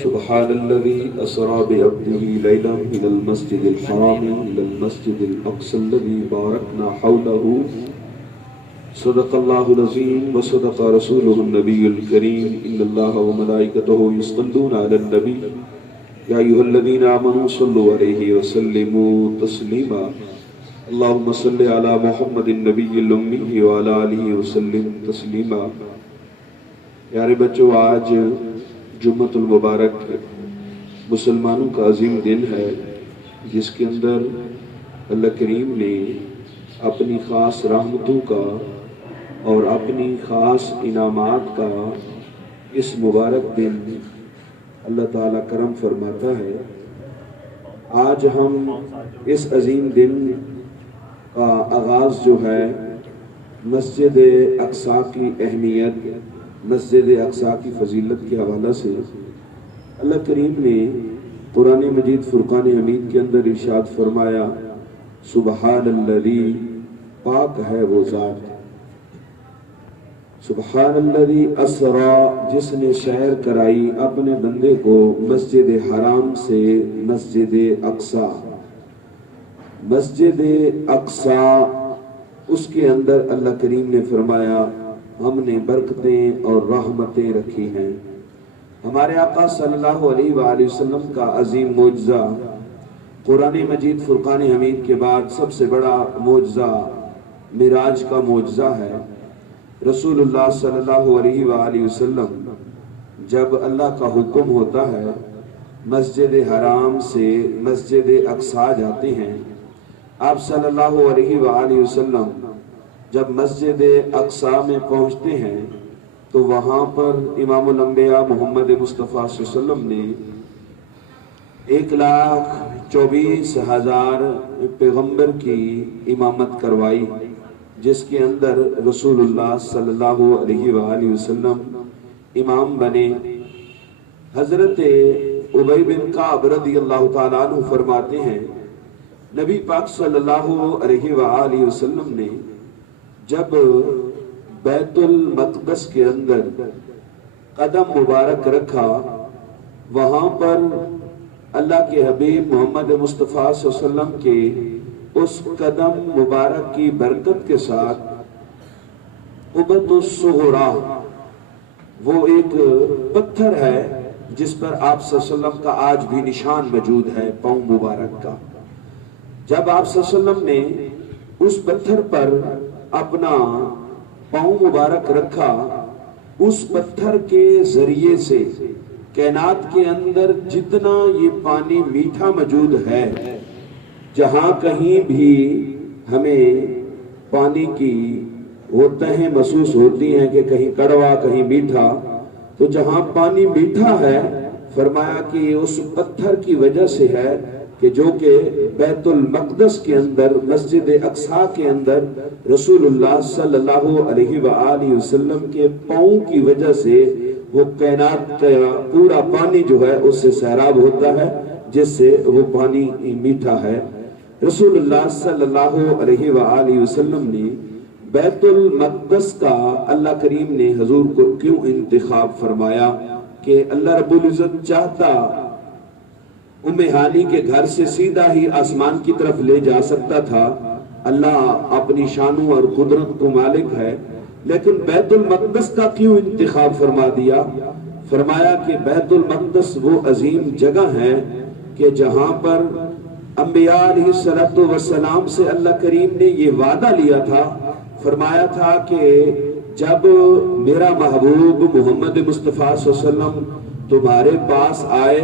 سبحان الذي أسرى بعبده ليلا من المسجد الحرام إلى المسجد الأقصى الذي باركنا حوله صدق الله العظيم وصدق رسوله النبي الكريم إن الله وملائكته يصلون على النبي يا أيها الذين آمنوا صلوا عليه وسلموا تسليما اللهم صل على محمد النبي الأمي وعلى آله وسلم تسليما. پیارے بچوں، آج جمعۃ المبارک مسلمانوں کا عظیم دن ہے جس کے اندر اللہ کریم نے اپنی خاص رحمتوں کا اور اپنی خاص انعامات کا اس مبارک دن اللہ تعالیٰ کرم فرماتا ہے. آج ہم اس عظیم دن کا آغاز جو ہے مسجد اقصیٰ کی اہمیت، مسجد اقصیٰ کی فضیلت کے حوالہ سے اللہ کریم نے قرآن مجید فرقان حمید کے اندر ارشاد فرمایا، سبحان الذی، پاک ہے وہ ذات، سبحان الذی اسرا، جس نے سیر کرائی اپنے بندے کو مسجد حرام سے مسجد اقصیٰ. مسجد اقصیٰ، اس کے اندر اللہ کریم نے فرمایا ہم نے برکتیں اور رحمتیں رکھی ہیں. ہمارے آقا صلی اللہ علیہ وآلہ وسلم کا عظیم معجزہ، قرآن مجید فرقان حمید کے بعد سب سے بڑا معجزہ معراج کا معجزہ ہے. رسول اللہ صلی اللہ علیہ وآلہ وسلم جب اللہ کا حکم ہوتا ہے مسجد حرام سے مسجد اقصیٰ جاتے ہیں. آپ صلی اللہ علیہ وآلہ وسلم جب مسجد اقصیٰ میں پہنچتے ہیں تو وہاں پر امام الانبیاء محمد مصطفیٰ صلی اللہ علیہ وسلم نے 1,24,000 پیغمبر کی امامت کروائی، جس کے اندر رسول اللہ صلی اللہ علیہ وآلہ وسلم امام بنے. حضرت ابی بن کعب رضی اللہ تعالیٰ عنہ فرماتے ہیں نبی پاک صلی اللہ علیہ وآلہ وسلم نے جب بیت المقدس کے اندر قدم مبارک رکھا، وہاں پر اللہ کے حبیب محمد مصطفیٰ صلی اللہ علیہ وسلم کے اس قدم مبارک کی برکت کے ساتھ قبۃ الصغریٰ، وہ ایک پتھر ہے جس پر آپ صلی اللہ علیہ وسلم کا آج بھی نشان موجود ہے پاؤں مبارک کا. جب آپ صلی اللہ علیہ وسلم نے اس پتھر پر اپنا پاؤں مبارک رکھا، اس پتھر کے ذریعے سے کائنات کے اندر جتنا یہ پانی میٹھا موجود ہے، جہاں کہیں بھی ہمیں پانی کی ہوتیں محسوس ہوتی ہیں کہ کہیں کڑوا کہیں میٹھا، تو جہاں پانی میٹھا ہے فرمایا کہ اس پتھر کی وجہ سے ہے کہ جو کہ بیت المقدس کے اندر مسجد اقصیٰ کے اندر رسول اللہ صلی اللہ علیہ وآلہ وسلم کے پاؤں کی وجہ سے وہ کائنات کا پورا پانی جو ہے اس سے سیراب ہوتا ہے، جس سے وہ پانی میٹھا ہے. رسول اللہ صلی اللہ علیہ وآلہ وسلم نے بیت المقدس کا اللہ کریم نے حضور کو کیوں انتخاب فرمایا کہ اللہ رب العزت چاہتا ام ہانی کے گھر سے سیدھا ہی آسمان کی طرف لے جا سکتا تھا. اللہ اپنی شانوں اور قدرت کو مالک ہے، لیکن بیت المقدس کا کیوں انتخاب فرما دیا؟ فرمایا کہ بیت المقدس وہ عظیم جگہ ہے کہ جہاں پر انبیاء علیہ السلام سے اللہ کریم نے یہ وعدہ لیا تھا، فرمایا تھا کہ جب میرا محبوب محمد مصطفیٰ صلی اللہ علیہ وسلم تمہارے پاس آئے،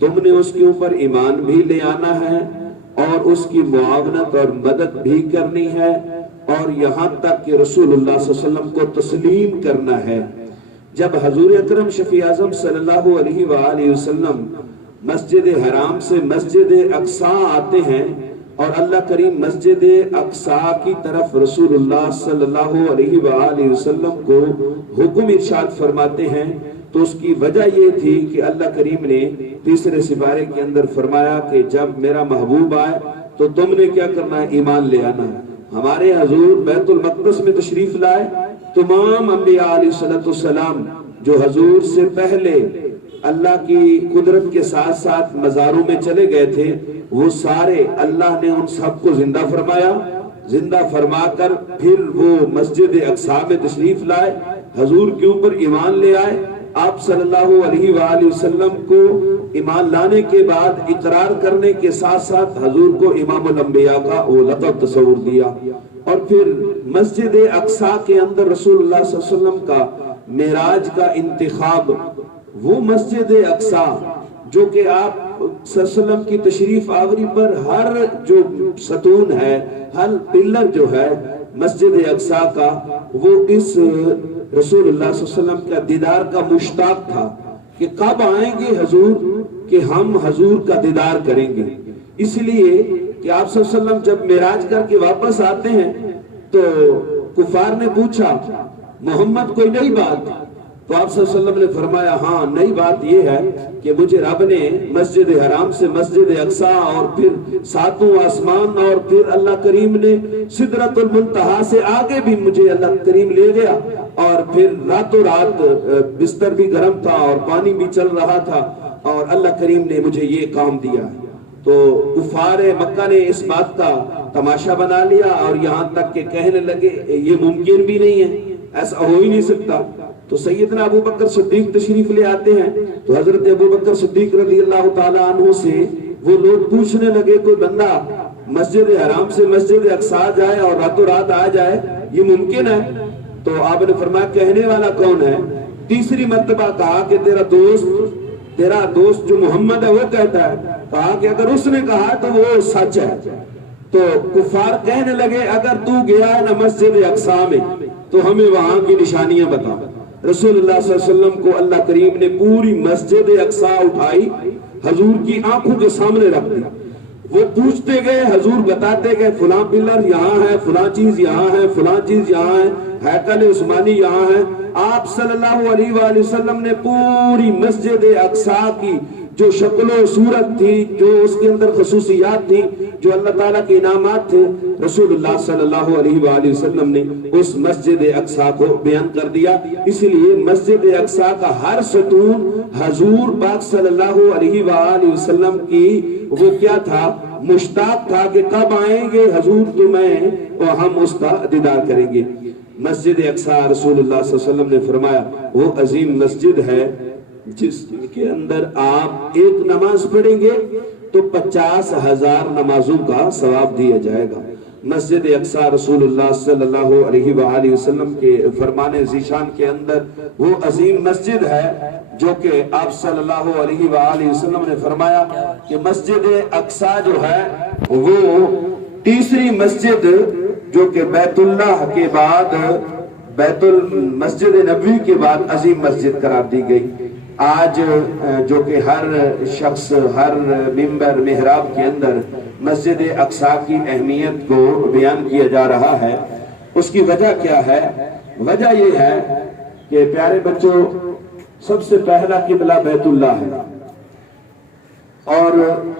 تم نے اس کے اوپر ایمان بھی لے آنا ہے اور اس کی معاونت اور مدد بھی کرنی ہے، اور یہاں تک کہ رسول اللہ صلی اللہ علیہ وسلم کو تسلیم کرنا ہے. جب حضور اکرم شفیع اعظم صلی اللہ علیہ وآلہ وسلم مسجد حرام سے مسجد اقصیٰ آتے ہیں اور اللہ کریم مسجد اقصیٰ کی طرف رسول اللہ صلی اللہ علیہ وآلہ وسلم کو حکم ارشاد فرماتے ہیں، تو اس کی وجہ یہ تھی کہ اللہ کریم نے تیسرے سپارے کے اندر فرمایا کہ جب میرا محبوب آئے تو تم نے کیا کرنا ہے؟ ایمان لے آنا ہے. ہمارے حضور بیت المقدس میں تشریف لائے، تمام انبیاء علیہ السلام جو حضور سے پہلے اللہ کی قدرت کے ساتھ ساتھ مزاروں میں چلے گئے تھے، وہ سارے اللہ نے ان سب کو زندہ فرمایا، زندہ فرما کر پھر وہ مسجد اقصی میں تشریف لائے، حضور کے اوپر ایمان لے آئے۔ آپ صلی اللہ علیہ وآلہ وسلم کو ایمان لانے کے بعد اقرار کرنے کے ساتھ ساتھ حضور کو امام الانبیاء کا وہ لقب تصور دیا، اور پھر مسجد اقصی کے اندر رسول اللہ صلی اللہ علیہ وسلم کا معراج کا انتخاب، وہ مسجد اقصی جو کہ آپ صلی اللہ علیہ وسلم کی تشریف آوری پر ہر جو ستون ہے، ہر پلر جو ہے مسجد اقصی کا، وہ اس رسول اللہ صلی اللہ علیہ وسلم کا دیدار کا مشتاق تھا کہ کب آئیں گے حضور کہ ہم حضور کا دیدار کریں گے۔ اس لیے کہ آپ صلی اللہ علیہ وسلم جب معراج کر کے واپس آتے ہیں تو کفار نے پوچھا محمد کوئی نئی بات؟ تو آپ صلی اللہ علیہ وسلم نے فرمایا ہاں نئی بات یہ ہے کہ مجھے رب نے مسجد حرام سے مسجد اقصی اور پھر ساتوں آسمان اور پھر اللہ کریم نے سدرۃ المنتہا سے آگے بھی مجھے اللہ کریم لے گیا، اور پھر راتوں رات بستر بھی گرم تھا اور پانی بھی چل رہا تھا، اور اللہ کریم نے مجھے یہ کام دیا۔ تو کفار مکہ نے اس بات کا تماشا بنا لیا اور یہاں تک کہ کہنے لگے یہ ممکن بھی نہیں ہے، ایسا ہو ہی نہیں سکتا۔ تو سیدنا ابو بکر صدیق تشریف لے آتے ہیں، تو حضرت ابو بکر صدیق رضی اللہ تعالی عنہ سے وہ لوگ پوچھنے لگے کوئی بندہ مسجد حرام سے مسجد اقصی جائے اور راتوں رات آ جائے، یہ ممکن ہے؟ تو آپ نے فرمایا کہنے والا کون ہے؟ تیسری مرتبہ کہا کہ تیرا دوست جو محمد ہے وہ کہتا ہے، کہا کہ اگر اس نے کہا تو وہ سچ ہے۔ تو کفار کہنے لگے اگر تو گیا ہے نا مسجد اقصی میں تو ہمیں وہاں کی نشانیاں بتا۔ رسول اللہ صلی اللہ علیہ وسلم کو اللہ کریم نے پوری مسجد اقصی اٹھائی، حضور کی آنکھوں کے سامنے رکھ دی۔ وہ پوچھتے گئے، حضور بتاتے گئے فلاں پلر یہاں ہے، فلاں چیز یہاں ہے، فلاں چیز یہاں ہے، ہیکل عثمانی یہاں ہے۔ آپ صلی اللہ علیہ وآلہ وسلم نے پوری مسجد اقصی کی جو شکل و صورت تھی، جو اس کے اندر خصوصیات تھی، جو اللہ تعالیٰ کے انعامات تھے، رسول اللہ صلی اللہ علیہ وآلہ وسلم نے اس مسجد اقصی کو بیان کر دیا۔ اس لیے مسجد اقصی کا ہر ستون حضور پاک صلی اللہ علیہ وآلہ وسلم کی وہ کیا تھا؟ مشتاق تھا کہ کب آئیں گے حضور تمہیں اور ہم اس کا دیدار کریں گے۔ مسجد اقصی رسول اللہ صلی اللہ علیہ وسلم نے فرمایا وہ عظیم مسجد ہے جس کے اندر آپ ایک نماز پڑھیں گے تو 50,000 نمازوں کا ثواب دیا جائے گا۔ مسجد اقصی رسول اللہ صلی اللہ علیہ وآلہ وسلم کے فرمان ذیشان کے اندر وہ عظیم مسجد ہے جو کہ آپ صلی اللہ علیہ وآلہ وسلم نے فرمایا کہ مسجد اقصی جو ہے وہ تیسری مسجد جو کہ بیت اللہ کے بعد بیت المسجد نبوی کے بعد عظیم مسجد قرار دی گئی۔ آج جو کہ ہر شخص ہر ممبر محراب کے اندر مسجد اقصی کی اہمیت کو بیان کیا جا رہا ہے، اس کی وجہ کیا ہے؟ وجہ یہ ہے کہ پیارے بچوں سب سے پہلا قبلہ بیت اللہ ہے، اور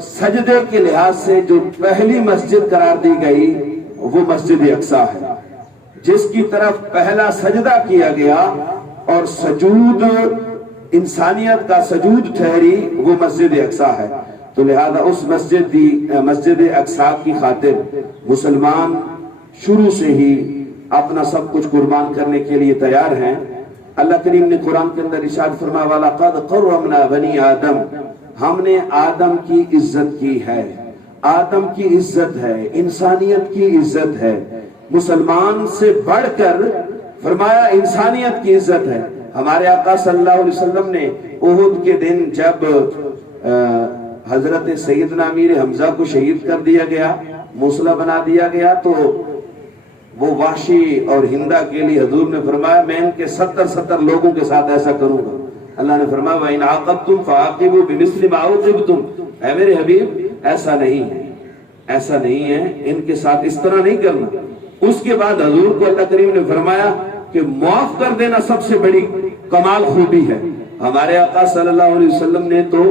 سجدے کے لحاظ سے جو پہلی مسجد قرار دی گئی وہ مسجد اقصی ہے، جس کی طرف پہلا سجدہ کیا گیا اور سجود انسانیت کا سجود ٹھہری وہ مسجد اقصی ہے۔ تو لہذا اس مسجد اقصی کی خاطر مسلمان شروع سے ہی اپنا سب کچھ قربان کرنے کے لیے تیار ہیں۔ اللہ کریم نے قرآن کے اندر ارشاد فرمایا وَلَقَدْ قَرَّمْنَا بَنِي آدم، ہم نے آدم کی عزت کی ہے، آدم کی عزت ہے، انسانیت کی عزت ہے، مسلمان سے بڑھ کر فرمایا انسانیت کی عزت ہے۔ ہمارے آقا صلی اللہ علیہ وسلم نے احد کے دن جب حضرت سیدنا امیر حمزہ کو شہید کر دیا گیا، موصلہ بنا دیا گیا، تو وہ وحشی اور ہندا کے لیے حضور نے فرمایا میں ان کے 70 لوگوں کے ساتھ ایسا کروں گا۔ اللہ نے فرمایا وَإِنْ عَاقَبْتُمْ فَعَاقِبُوا بِمِثْلِ مَا عُوقِبْتُمْ، اے میرے حبیب ایسا نہیں ہے، ایسا نہیں ہے، ان کے ساتھ اس طرح نہیں کرنا۔ اس کے بعد حضور کو اللہ کریم نے فرمایا کہ معاف کر دینا سب سے بڑی کمال خوبی ہے۔ ہمارے آقا صلی اللہ علیہ وسلم نے تو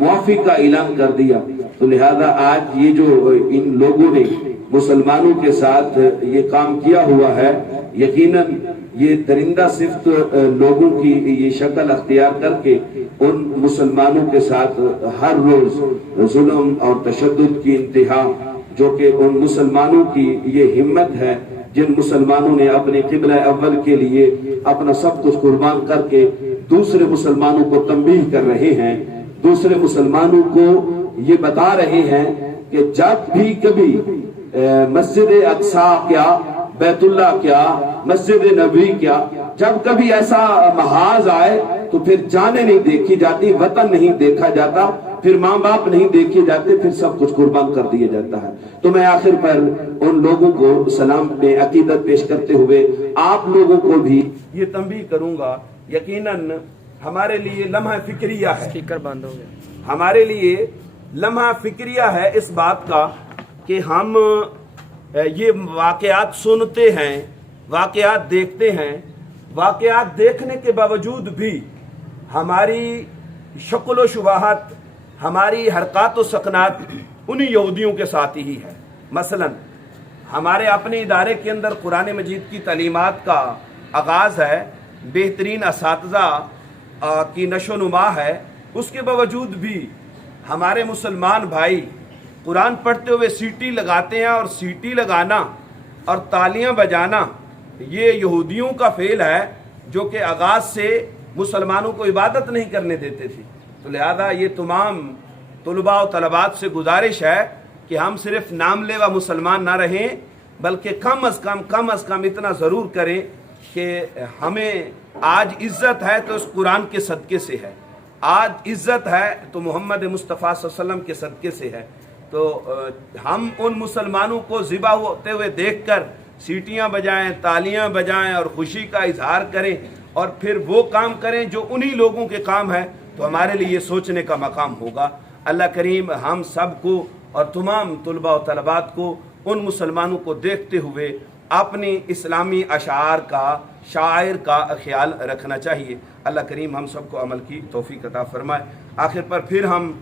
معافی کا اعلان کر دیا۔ تو لہذا آج یہ جو ان لوگوں نے مسلمانوں کے ساتھ یہ کام کیا ہوا ہے، یقیناً یہ درندہ صفت لوگوں کی یہ شکل اختیار کر کے ان مسلمانوں کے ساتھ ہر روز ظلم اور تشدد کی انتہا، جو کہ ان مسلمانوں کی یہ ہمت ہے جن مسلمانوں نے اپنے قبلہ اول کے لیے اپنا سب کچھ قربان کر کے دوسرے مسلمانوں کو تنبیہ کر رہے ہیں، دوسرے مسلمانوں کو یہ بتا رہے ہیں کہ جب بھی کبھی مسجد اقصی کیا، بیت اللہ کیا، مسجد نبوی کیا، جب کبھی ایسا محاذ آئے تو پھر جانیں نہیں دیکھی جاتی، وطن نہیں دیکھا جاتا، پھر ماں باپ نہیں دیکھے جاتے، پھر سب کچھ قربان کر دیا جاتا ہے۔ تو میں آخر پر ان لوگوں کو سلام میں عقیدت پیش کرتے ہوئے آپ لوگوں کو بھی یہ تنبیہ کروں گا، یقیناً ہمارے لیے لمحہ فکریہ ہے، اسپیکر بند ہو گیا، ہمارے لیے لمحہ فکریہ ہے اس بات کا کہ ہم یہ واقعات سنتے ہیں، واقعات دیکھتے ہیں، واقعات دیکھنے کے باوجود بھی ہماری شکل و شباہت، ہماری حرکات و سکنات انہی یہودیوں کے ساتھ ہی ہے۔ مثلا ہمارے اپنے ادارے کے اندر قرآن مجید کی تعلیمات کا آغاز ہے، بہترین اساتذہ کی نشو و نما ہے، اس کے باوجود بھی ہمارے مسلمان بھائی قرآن پڑھتے ہوئے سیٹی لگاتے ہیں، اور سیٹی لگانا اور تالیاں بجانا یہ یہودیوں کا فعل ہے جو کہ آغاز سے مسلمانوں کو عبادت نہیں کرنے دیتے تھے۔ تو لہذا یہ تمام طلباء و طلبات سے گزارش ہے کہ ہم صرف نام لیوا مسلمان نہ رہیں، بلکہ کم از کم اتنا ضرور کریں کہ ہمیں آج عزت ہے تو اس قرآن کے صدقے سے ہے، آج عزت ہے تو محمد مصطفیٰ صلی اللہ علیہ وسلم کے صدقے سے ہے۔ تو ہم ان مسلمانوں کو ذبح ہوتے ہوئے دیکھ کر سیٹیاں بجائیں، تالیاں بجائیں اور خوشی کا اظہار کریں، اور پھر وہ کام کریں جو انہی لوگوں کے کام ہے، تو ہمارے لیے یہ سوچنے کا مقام ہوگا۔ اللہ کریم ہم سب کو اور تمام طلباء و طلبات کو ان مسلمانوں کو دیکھتے ہوئے اپنی اسلامی اشعار کا، شاعر کا خیال رکھنا چاہیے۔ اللہ کریم ہم سب کو عمل کی توفیق عطا فرمائے۔ آخر پر پھر ہم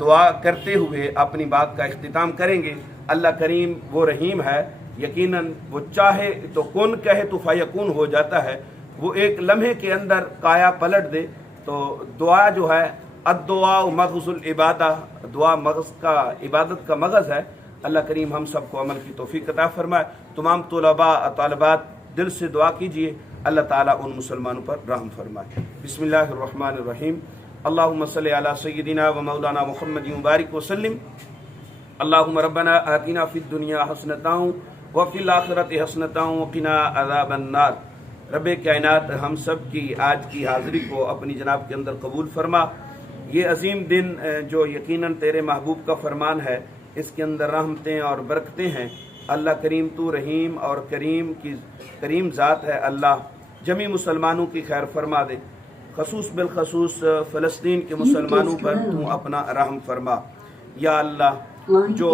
دعا کرتے ہوئے اپنی بات کا اختتام کریں گے۔ اللہ کریم وہ رحیم ہے، یقیناً وہ چاہے تو کن کہے تو فیکون ہو جاتا ہے، وہ ایک لمحے کے اندر کایا پلٹ دے۔ تو دعا جو ہے، الدعاء مغز العبادہ، دعا مغز کا، عبادت کا مغز ہے۔ اللہ کریم ہم سب کو عمل کی توفیق عطا فرمائے۔ تمام طلباء طالبات دل سے دعا کیجئے، اللہ تعالیٰ ان مسلمانوں پر رحم فرمائے۔ بسم اللہ الرحمن الرحیم، اللہم صلی علی سیدنا و مولانا محمد مبارک وسلم۔ اللہم ربنا آتنا فی الدنیا حسنۃ وفی الآخرۃ حسنۃ وقنا عذاب النار۔ رب کائنات ہم سب کی آج کی حاضری کو اپنی جناب کے اندر قبول فرما۔ یہ عظیم دن جو یقیناً تیرے محبوب کا فرمان ہے، اس کے اندر رحمتیں اور برکتیں ہیں۔ اللہ کریم تو رحیم اور کریم ذات ہے، اللہ جمی مسلمانوں کی خیر فرما دے، خصوص بالخصوص فلسطین کے مسلمانوں پر تو اپنا رحم فرما۔ یا اللہ جو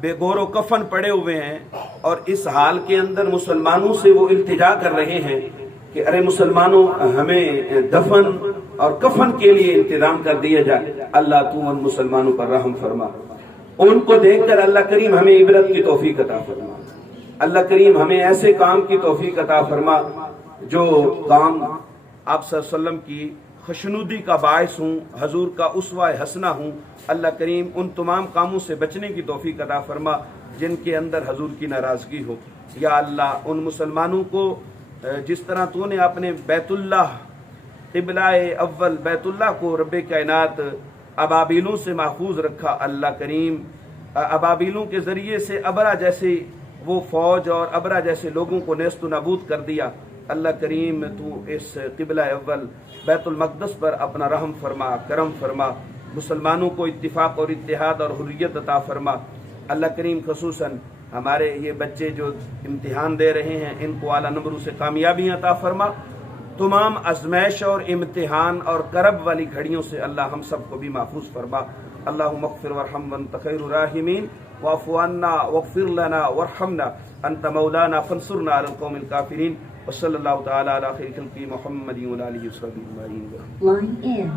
بے گور و کفن پڑے ہوئے ہیں اور اس حال کے اندر مسلمانوں سے وہ التجا کر رہے ہیں کہ ارے مسلمانوں ہمیں دفن اور کفن کے لیے انتظام کر دیا جائے، اللہ تو ان مسلمانوں پر رحم فرما۔ ان کو دیکھ کر اللہ کریم ہمیں عبرت کی توفیق عطا فرما۔ اللہ کریم ہمیں ایسے کام کی توفیق عطا فرما جو کام آپ صلی اللہ علیہ وسلم کی خوشنودی کا باعث ہوں، حضور کا اسوہ حسنہ ہوں۔ اللہ کریم ان تمام کاموں سے بچنے کی توفیق عطا فرما جن کے اندر حضور کی ناراضگی ہو۔ یا اللہ ان مسلمانوں کو جس طرح تو نے اپنے بیت اللہ، قبلہ اول بیت اللہ کو رب کائنات ابابیلوں سے محفوظ رکھا، اللہ کریم ابابیلوں کے ذریعے سے ابرا جیسے وہ فوج اور ابرا جیسے لوگوں کو نیست و نابود کر دیا۔ اللہ کریم تو اس قبلہ اول بیت المقدس پر اپنا رحم فرما، کرم فرما، مسلمانوں کو اتفاق اور اتحاد اور حریت عطا فرما۔ اللہ کریم خصوصاً ہمارے یہ بچے جو امتحان دے رہے ہیں، ان کو اعلیٰ نمبروں سے کامیابیاں عطا فرما۔ تمام آزمائش اور امتحان اور کرب والی گھڑیوں سے اللہ ہم سب کو بھی محفوظ فرما۔ اللہم اغفر وارحم وانت خیر الراحمین، واعف عنا واغفر لنا وارحمنا، انت مولانا فانصرنا علی القوم الکافرین، وصلی اللہ تعالی علی خیر خلقہ محمد وعلی آلہ وصحبہ اجمعین۔